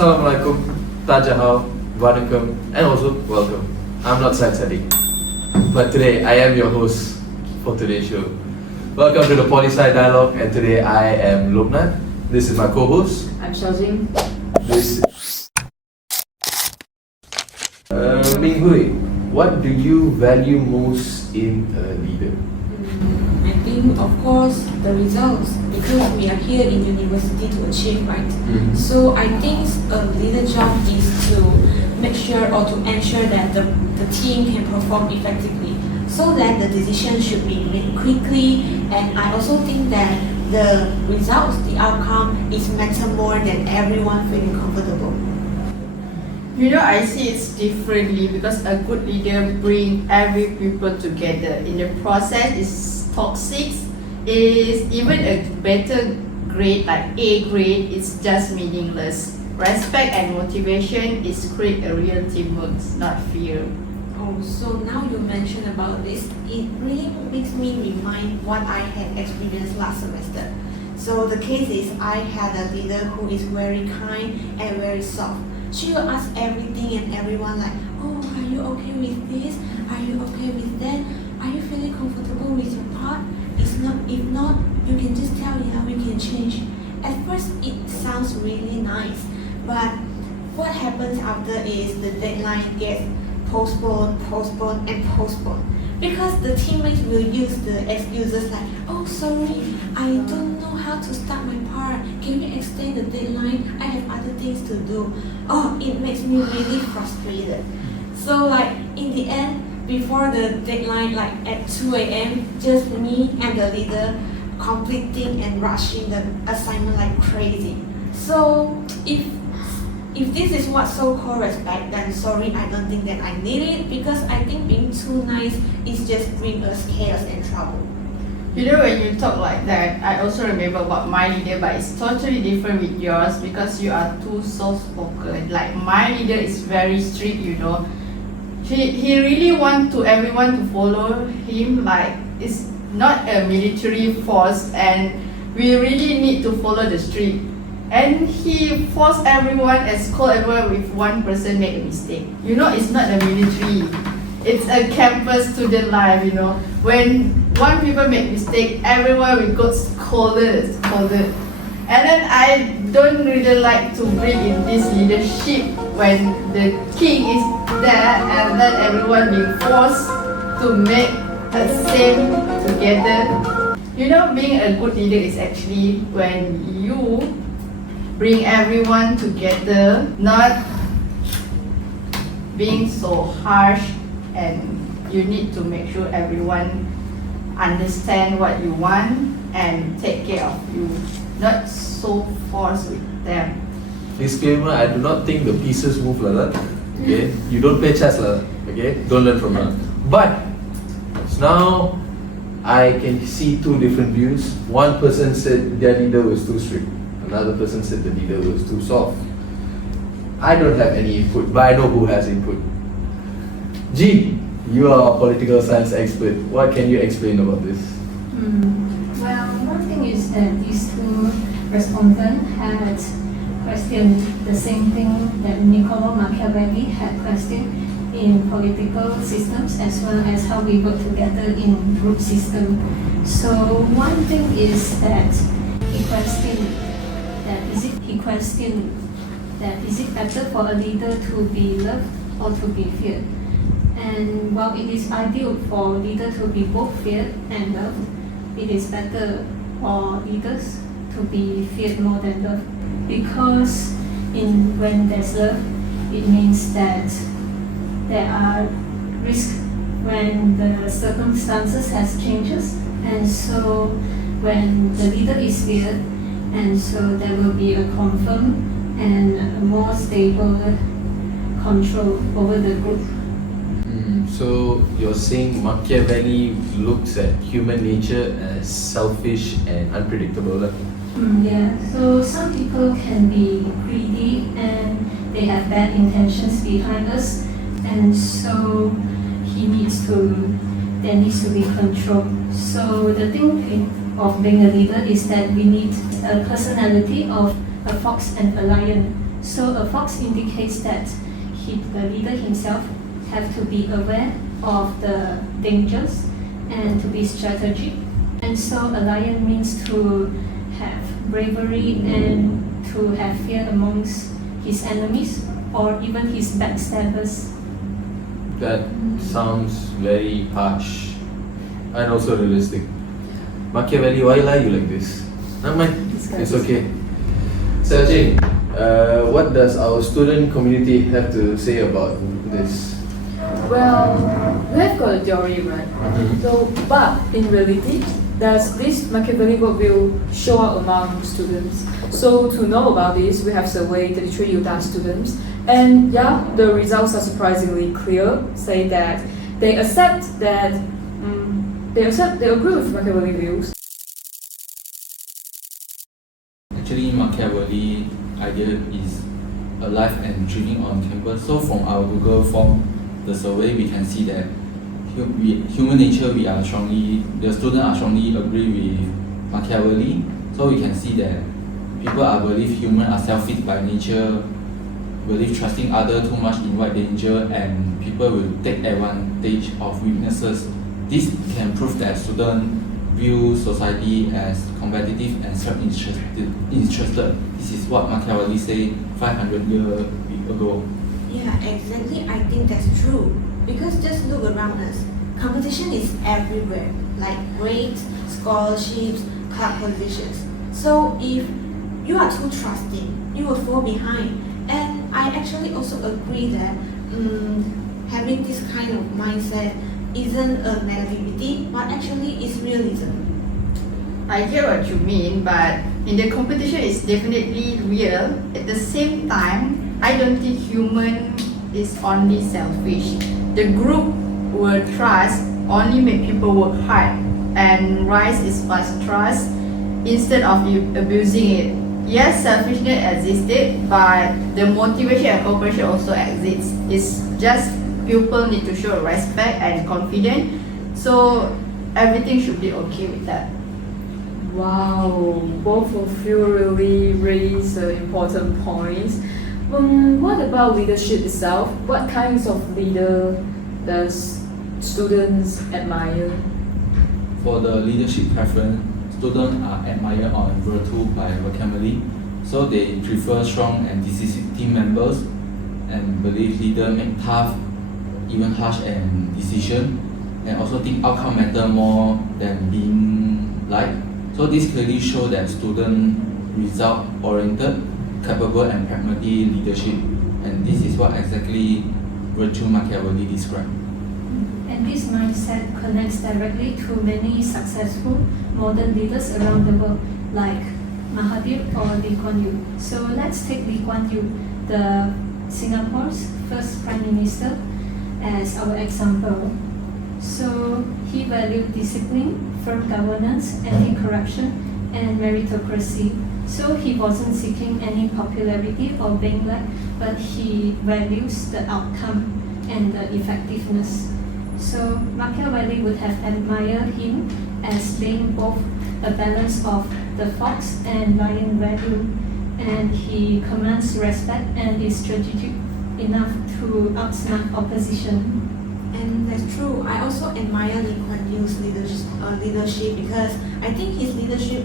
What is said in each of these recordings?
Assalamualaikum, Tajahal, Vanakkam, and also welcome. I'm not Syed Sadiq, but today I am your host for today's show. Welcome to the Poli-Sci Dialogue, and today I am Lobnan. This is my co-host. I'm Xiaojing. This Ming Hui, what do you value most in a leader? I think, of course, the results, because we are here in university to achieve, right? So I think a leader job is to make sure or to ensure that the team can perform effectively, so that the decision should be made quickly. And I also think that the results, the outcome, is matter more than everyone feeling comfortable. I see it differently because a good leader brings every people together. In the process, it's toxic. Is even a better grade like A grade, it's just meaningless. Respect and motivation is create a real teamwork, not fear. Oh, so now you mentioned about this, it really makes me remind what I had experienced last semester. So the case is I had a leader who is very kind and very soft. She will ask everything and everyone like, oh, are you okay with this? Are you okay with that? Are you feeling comfortable with your part? If not, you can just tell, yeah, we can change. At first, it sounds really nice, but what happens after is the deadline gets postponed, because the teammates will use the excuses like, oh, sorry, I don't know how to start my part. Can you extend the deadline? I have other things to do. Oh, it makes me really frustrated. So like in the end, before the deadline, like at 2 a.m., just me and the leader completing and rushing the assignment like crazy. So if this is what so-called respect, then sorry, I don't think that I need it, because I think being too nice is just bring us chaos and trouble. When you talk like that, I also remember about my leader, but it's totally different with yours because you are too soft-spoken. Like my leader is very strict, He really want to everyone to follow him, like it's not a military force and we really need to follow the strict. And he forced everyone and scold everyone if one person make a mistake. It's not a military. It's a campus student life, When one people make mistake, everyone will go scolded. And then I don't really like to bring in this leadership when the king is there and then everyone being forced to make a same together. Being a good leader is actually when you bring everyone together, not being so harsh, and you need to make sure everyone understand what you want and take care of you, not so forced with them. Disclaimer, I do not think the pieces move like that. Okay? You don't play chess like that. Okay? Don't learn from that. But now I can see two different views. One person said their leader was too strict. Another person said the leader was too soft. I don't have any input, but I know who has input. G, you are a political science expert. What can you explain about this? Well, one thing is that these two respondents had questioned the same thing that Machiavelli had questioned in political systems, as well as how we work together in group system. So one thing is that he questioned that is it better for a leader to be loved or to be feared? And while it is ideal for a leader to be both feared and loved, it is better for leaders to be feared more than loved, because when there's love, it means that there are risks when the circumstances has changes, and so when the leader is feared, and so there will be a confirmed and a more stable control over the group. So you're saying Machiavelli looks at human nature as selfish and unpredictable. Yeah, so some people can be greedy and they have bad intentions behind us, and so there needs to be control. So the thing of being a leader is that we need a personality of a fox and a lion. So a fox indicates that the leader himself have to be aware of the dangers and to be strategic. And so a lion means to have bravery and to have fear amongst his enemies or even his backstabbers. That sounds very harsh and also realistic. Machiavelli, why lie you like this? Not mine. It's okay. Searching. What does our student community have to say about this? Well, we have got a theory, right? So, but in reality, does this Machiavelli worldview show up among students? So to know about this, we have surveyed 33 Utah students, and yeah, the results are surprisingly clear. Say that they accept that they agree with Machiavelli views. Actually, Machiavelli idea is alive and thriving on campus. So from our Google form, the survey, we can see that human nature, the students are strongly agree with Machiavelli. So we can see that people are believe humans are selfish by nature, believe trusting others too much invite danger, and people will take advantage of weaknesses. This can prove that students view society as competitive and self-interested. This is what Machiavelli said 500 years ago. Yeah, exactly. I think that's true. Because just look around us. Competition is everywhere, like grades, scholarships, club positions. So if you are too trusting, you will fall behind. And I actually also agree that having this kind of mindset isn't a negativity, but actually is realism. I get what you mean, but in the competition it's definitely real. At the same time, I don't think human is only selfish. The group will trust only make people work hard and rise is past trust instead of abusing it. Yes, selfishness existed, but the motivation and cooperation also exists. It's just people need to show respect and confidence, so everything should be okay with that. Wow, both of you really raise important points. What about leadership itself? What kinds of leader does students admire? For the leadership preference, students are admired on virtue by Machiavelli. So they prefer strong and decisive team members and believe leaders make tough, even harsh and decision, and also think outcome matter more than being liked. So this clearly shows that student result oriented, capable and pragmatic leadership, and this is what exactly virtue Machiavelli described. And this mindset connects directly to many successful modern leaders around the world, like Mahathir or Lee Kuan Yew. So let's take Lee Kuan Yew, the Singapore's first Prime Minister, as our example. So he valued discipline, firm governance, anti-corruption, and meritocracy. So he wasn't seeking any popularity or being liked, but he values the outcome and the effectiveness. So Machiavelli would have admired him as being both a balance of the fox and lion value, and he commands respect and is strategic enough to outsmart opposition. And that's true. I also admire Lee Kuan Yew's leadership because I think his leadership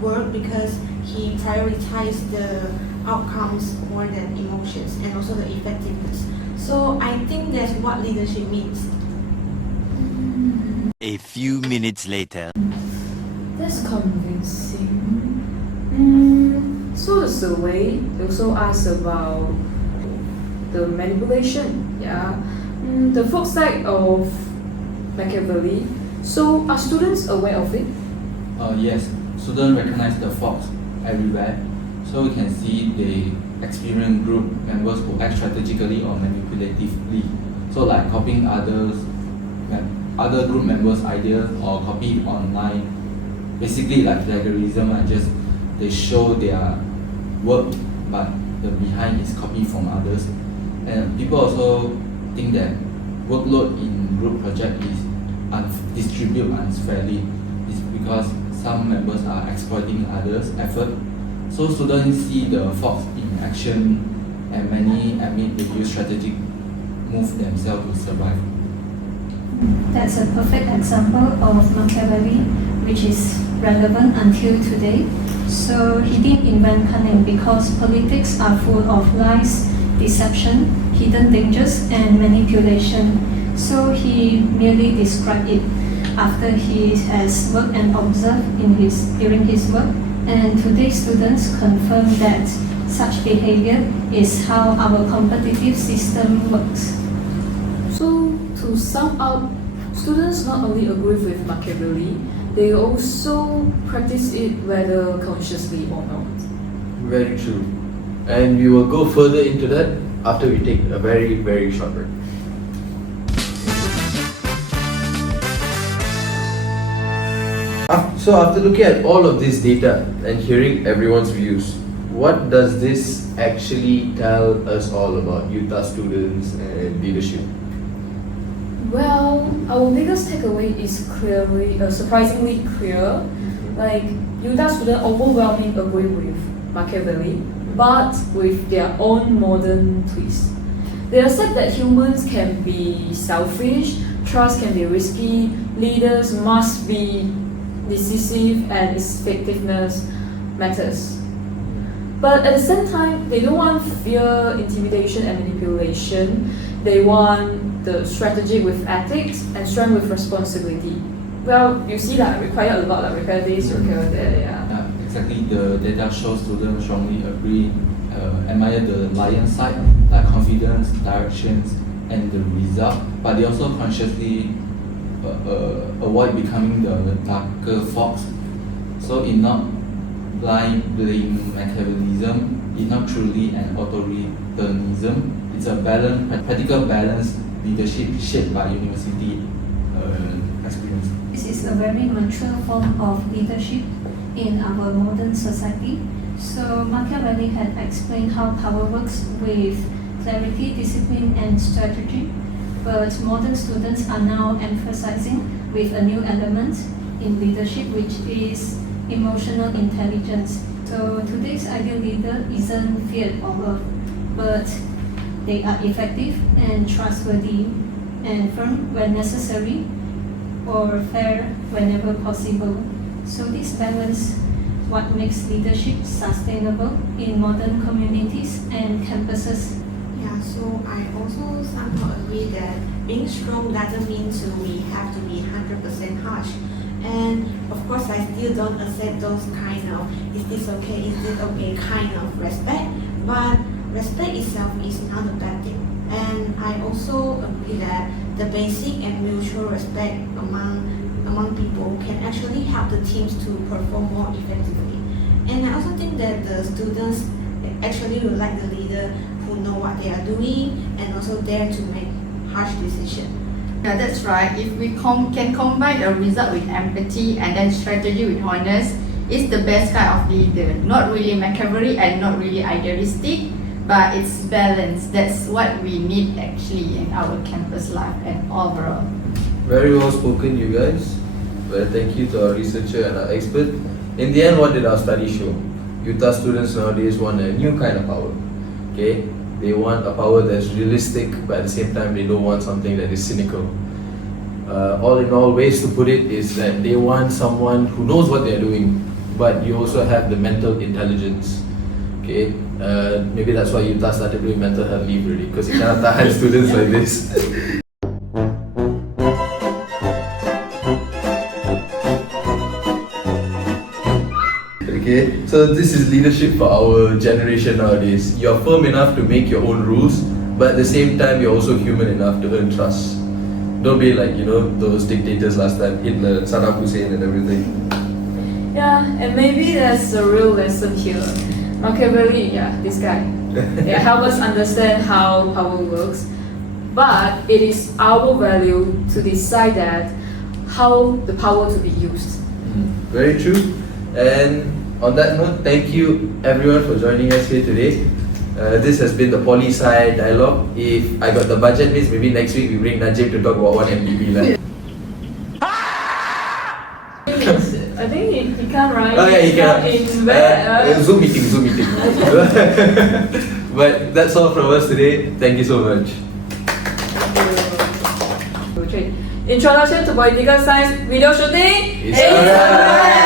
worked because he prioritized the outcomes more than emotions and also the effectiveness. So I think that's what leadership means. A few minutes later. That's convincing. So the survey also asks about the manipulation, the folk side of Machiavelli. So are students aware of it? Yes, students recognize the fox everywhere. So we can see they experience group members who act strategically or manipulatively. So like copying other group members' ideas or copy it online. Basically like plagiarism, just they show their work but the behind is copied from others. And people also think that workload in group project is distributed unfairly. It's because some members are exploiting others' effort. So students see the fox in action and many admit they use strategic move themselves to survive. That's a perfect example of Machiavelli, which is relevant until today. So he didn't invent cunning because politics are full of lies, deception, hidden dangers, and manipulation. So he merely described it after he has worked and observed during his work. And today's students confirm that such behavior is how our competitive system works. So, to sum up, students not only agree with Machiavelli, they also practice it whether consciously or not. Very true. And we will go further into that after we take a very, very short break. So after looking at all of this data and hearing everyone's views, what does this actually tell us all about Utah students and leadership? Well, our biggest takeaway is surprisingly clear. Like, Utah students overwhelmingly agree with Machiavelli, but with their own modern twist. They accept that humans can be selfish, trust can be risky, leaders must be decisive, and effectiveness matters. But at the same time, they don't want fear, intimidation, and manipulation. They want the strategy with ethics and strength with responsibility. Well, you see that require a lot, like require this, require that, yeah. Yeah, exactly. The data shows students strongly admire the lion side, like confidence, directions, and the result. But they also consciously avoid becoming the darker fox. So in not blindly Machiavellism, it's not truly an authoritarianism. It's a practical balanced leadership shaped by university experience. This is a very mature form of leadership in our modern society. So Machiavelli had explained how power works with clarity, discipline, and strategy. But modern students are now emphasizing with a new element in leadership, which is emotional intelligence. So today's ideal leader isn't feared or loved, but they are effective and trustworthy and firm when necessary or fair whenever possible. So this balance what makes leadership sustainable in modern communities and campuses. Yeah, so I also somehow agree that being strong doesn't mean we have to be 100% harsh. And of course, I still don't accept those kind of, is this okay, kind of respect. But respect itself is not a bad thing. And I also agree that the basic and mutual respect among people can actually help the teams to perform more effectively. And I also think that the students actually will like the leader who know what they are doing and also dare to make harsh decisions. Yeah, that's right. If we can combine a result with empathy and then strategy with honest, it's the best kind of leader. Not really Machiavelli and not really idealistic, but it's balanced. That's what we need actually in our campus life and overall. Very well spoken, you guys. Well, thank you to our researcher and our expert. In the end, what did our study show? Utah students nowadays want a new kind of power. Okay, they want a power that's realistic, but at the same time, they don't want something that is cynical. All in all, ways to put it is that they want someone who knows what they're doing, but you also have the mental intelligence. Okay, maybe that's why Utah started doing mental health leave already, because you cannot tahan students like this. Okay, so this is leadership for our generation nowadays. You're firm enough to make your own rules, but at the same time, you're also human enough to earn trust. Don't be like, those dictators last time, Hitler, Saddam Hussein and everything. Yeah, and maybe that's a real lesson here. Machiavelli, this guy, help us understand how power works. But it is our value to decide that how the power to be used. Very true. And on that note, thank you everyone for joining us here today. This has been the Poli-Sci Dialogue. If I got the budget, means maybe next week we bring Najib to talk about 1 MDB. I think he can't, right? Oh yeah, he can. In where? Zoom meeting. But that's all from us today. Thank you so much. Introduction to Political Science video shooting It's alright.